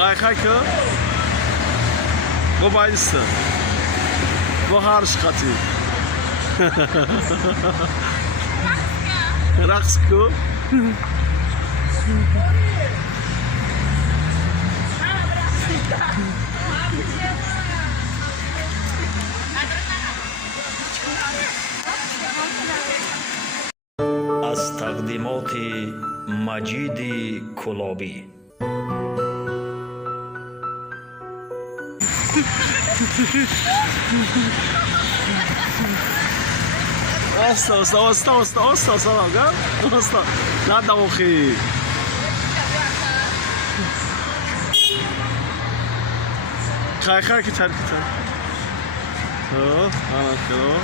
خايخايكو موبايلسته bu harış katı. Raksku. از تقدیمات مجید کلابی. Osta sana gel. Osta. Nada okey. Kay ki terk. Oh, ana kilo.